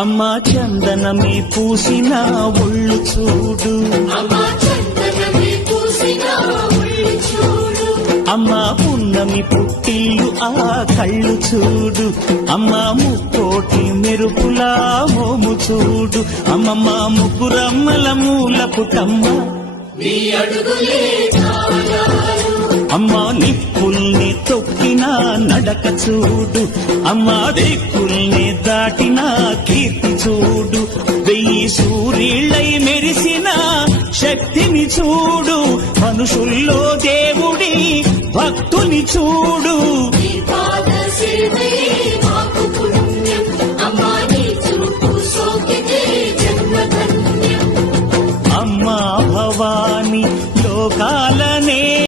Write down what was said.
అమ్మా చందనమే పూసిన ఒళ్ళు చూడు, అమ్మా పున్నమి పుట్టిల్లు ఆ కళ్ళు చూడు, అమ్మా ముక్కోటి మెరుపులా మోము చూడు, అమ్మమ్మ ముగ్గురమ్మల మూల పుటమ్మ అమ్మా నిప్పుల్ని తొక్కిన నడక చూడు, అమ్మా దిక్కుల్ని దాటిన కీర్తి చూడు, 1000 సూర్యుళ్ళై మెరిసిన శక్తిని చూడు, మనుషుల్లో దేవుడి భక్తుని చూడు.